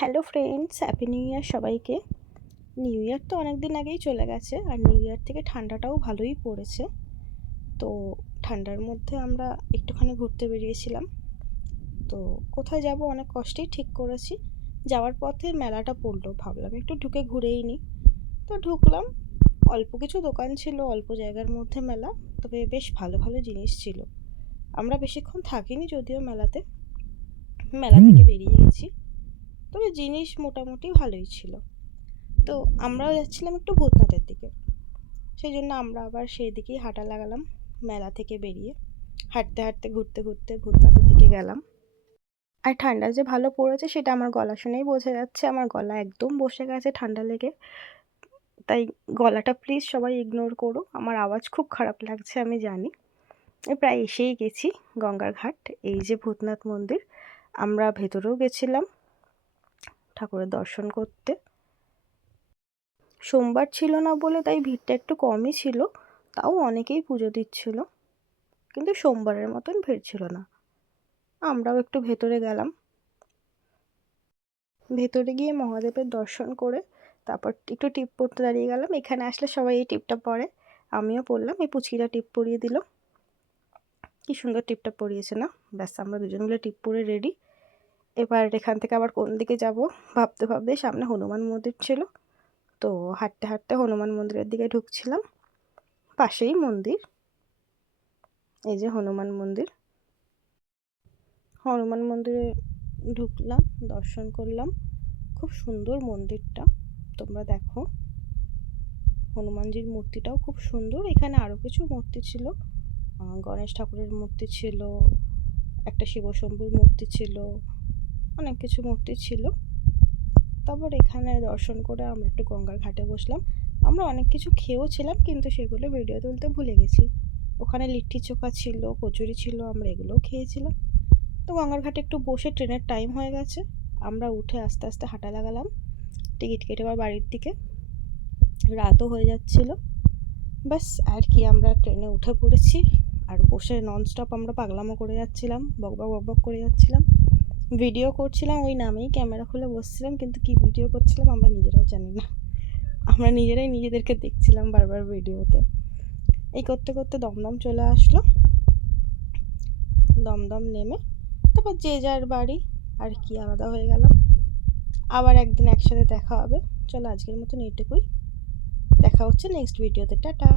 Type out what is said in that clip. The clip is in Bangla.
Hello friends, happy new year সবাইকে। নিউ ইয়ার তো অনেক দিন আগেই চলে গেছে, আর নিউ ইয়ার থেকে ঠান্ডাটাও ভালোই পড়েছে। তো ঠান্ডার মধ্যে আমরা একটুখানি ঘুরতে বেরিয়েছিলাম। তো কোথায় যাব অনেক কষ্টেই ঠিক করেছি। যাওয়ার পথে মেলাটা পড়লো, ভাবলাম একটু ঢুকে ঘুরেই নিই। তো ঢুকলাম, অল্প কিছু দোকান ছিল, অল্প জায়গার মধ্যে মেলা, তবে বেশ ভালো ভালো জিনিস ছিল। আমরা বেশিক্ষণ থাকিনি যদিও মেলাতে, মেলা থেকে বেরিয়ে গেছি, তবে জিনিস মোটামুটি ভালোই ছিল। তো আমরাও যাচ্ছিলাম একটু ভূতনাথের দিকে, সেই জন্য আমরা আবার সেই দিকেই হাঁটা লাগালাম। মেলা থেকে বেরিয়ে হাঁটতে হাঁটতে ঘুরতে ঘুরতে ভূতনাথের দিকে গেলাম। আর ঠান্ডা যে ভালো পড়েছে সেটা আমার গলা শুনেই বোঝা যাচ্ছে, আমার গলা একদম বসে গেছে ঠান্ডা লেগে। তাই গলাটা প্লিজ সবাই ইগনোর করো, আমার আওয়াজ খুব খারাপ লাগছে আমি জানি। প্রায় এসেই গেছি গঙ্গার ঘাট। এই যে ভূতনাথ মন্দির, আমরা ভেতরেও গেছিলাম ঠাকুরের দর্শন করতে। সোমবার ছিল না বলে তাই ভিড়টা একটু কমই ছিল, তাও অনেকেই পুজো দিচ্ছিল, কিন্তু সোমবারের মতন ভিড় ছিল না। আমরাও একটু ভেতরে গেলাম, ভেতরে গিয়ে মহাদেবের দর্শন করে তারপর একটু টিপ পরতে দাঁড়িয়ে গেলাম। এখানে আসলে সবাই এই টিপটা পরে, আমিও পরলাম। এই পুচিরা টিপ পরিয়ে দিল, কি সুন্দর টিপটা পরিয়েছে না। ব্যাস, আমরা দুজন মিলে টিপ পরে রেডি। এবার এখান থেকে আবার কোন দিকে যাব ভাবতে ভাবতে সামনে হনুমান মন্দির ছিল, তো হাঁটতে হাঁটতে হনুমান মন্দিরের দিকে ঢুকছিলাম। পাশেই মন্দির, এই যে হনুমান মন্দির। হনুমান মন্দিরে ঢুকলাম, দর্শন করলাম, খুব সুন্দর মন্দিরটা, তোমরা দেখো। হনুমানজির মূর্তিটাও খুব সুন্দর। এখানে আরও কিছু মূর্তি ছিল, গণেশ ঠাকুরের মূর্তি ছিল, একটা শিবশম্ভুর মূর্তি ছিল, অনেক কিছু মূর্তি ছিল। তারপর এখানে দর্শন করে আমরা একটু গঙ্গার ঘাটে বসলাম। আমরা অনেক কিছু খেয়েও ছিলাম, কিন্তু সেগুলো ভিডিও তুলতে ভুলে গেছি। ওখানে লিট্টি চোখা ছিল, কচুরি ছিল, আমরা এগুলোও খেয়েছিলাম। তো গঙ্গার ঘাটে একটু বসে, ট্রেনের টাইম হয়ে গেছে, আমরা উঠে আস্তে আস্তে হাঁটা লাগালাম টিকিট কেটে আবার বাড়ির দিকে। রাতও হয়ে যাচ্ছিল। ব্যাস আর কি, আমরা ট্রেনে উঠে পড়েছি, আর বসে ননস্টপ আমরা পাগলামো করে যাচ্ছিলাম, বকবক বকবক করে যাচ্ছিলাম, ভিডিও করছিলাম। ওই নামেই ক্যামেরা খুলে বসছিলাম, কিন্তু কি ভিডিও করছিলাম আমরা নিজেরাও জানি না। আমরা নিজেরাই নিজেদেরকে দেখছিলাম বারবার ভিডিওতে। এই করতে করতে দমদম চলে আসলো। দমদম নেমে তারপর যে যার বাড়ি, আর কি আলাদা হয়ে গেলাম। আবার একদিন একসাথে দেখা হবে। চলো আজকের মতন এইটুকুই, দেখা হচ্ছে নেক্সট ভিডিওতে, টাটা।